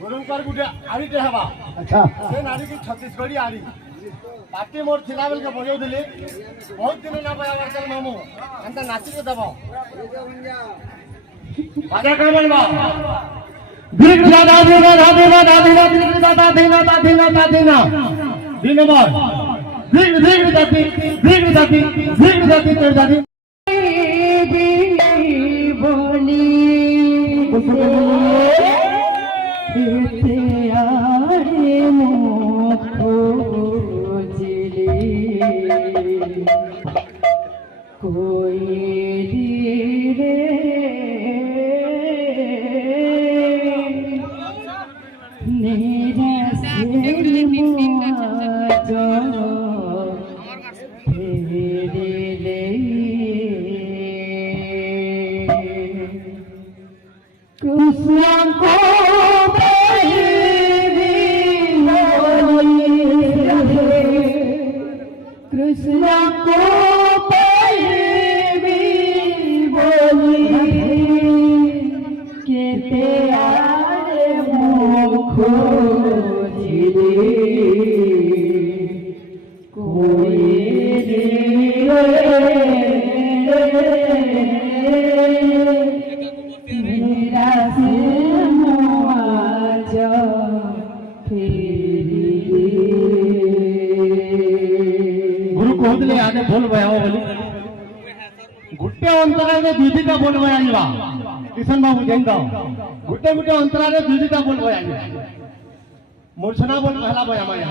गुरुंकर गुटे आड़ीटे हवा अच्छा से नारी की छत्तीसगढ़ी आड़ी पार्टी मोर थिला बेल के बजौ दिले बहुत दिन ना बजावर चल मामू अंत नाची के दबाओ बाजा कर बनवा दीर्घ दादा दीना दादीना दादीना दीर्घ दादा दीना दादीना दादीना दिन बार दीर्घ दीर्घ दादी तेरे दादी बोली कोई रे मेरा कृष्ण को कृष्ण को आने बोल बया बोली गुट्टे अंतरा में दूधी का बोल बया जीवा किशन बाबू जैन का गुट्टे गुट्टे अंतरा में दूधी का बोल बया जीवा मूर्छना बोल पहला बया माया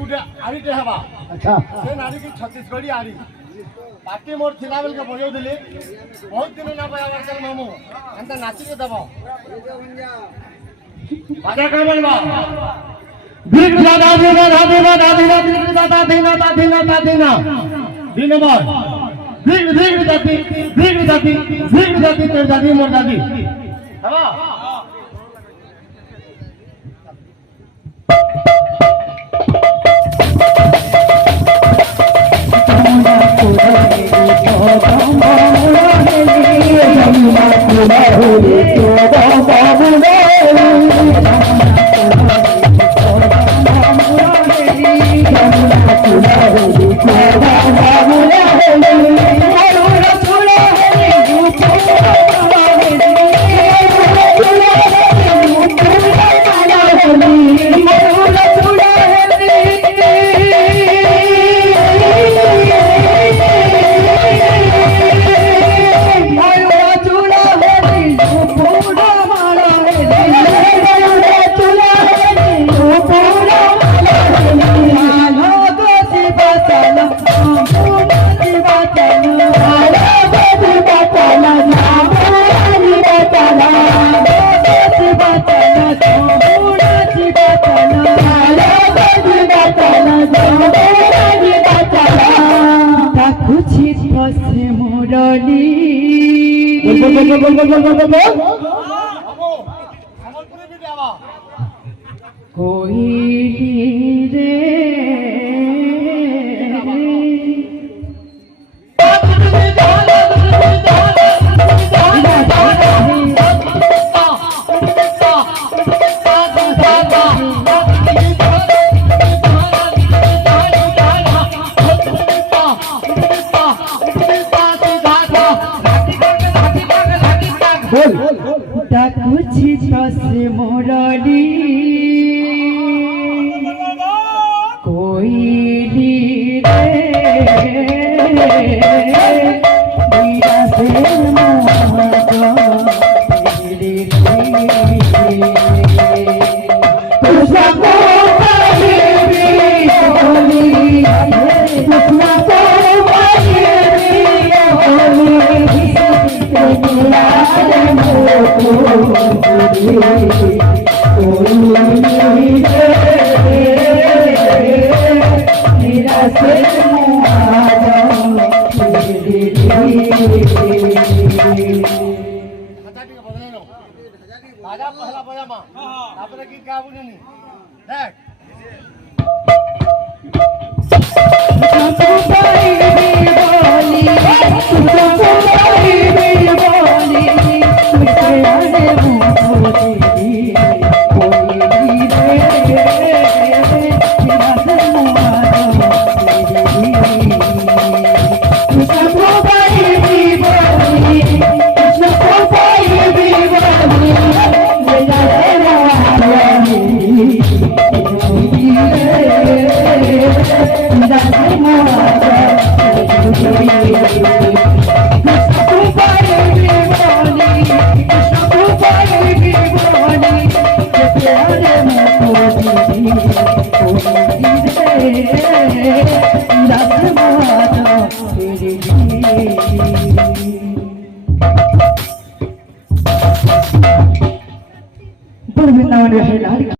गुटे आड़ीटे हवा अच्छा से नाड़ी की छत्तीसगढ़ी आड़ी बाकी मोर थिला बेल के बजौ दिली बहुत दिन ना बया वर्कल मामू अंत नाची के दबो बाजा का बनवा बिग दादा दीना दादीना दादीना बिग दादा दीना दादीना दादीना दिन बार बिग दादी तेरी दादी मोर दादी हवा कोई रे कुछ से मोरली कोई रे मेरा से बाजा पहला पजामा आपने गीत गा बुझे नहीं देख वृंदावन है लाल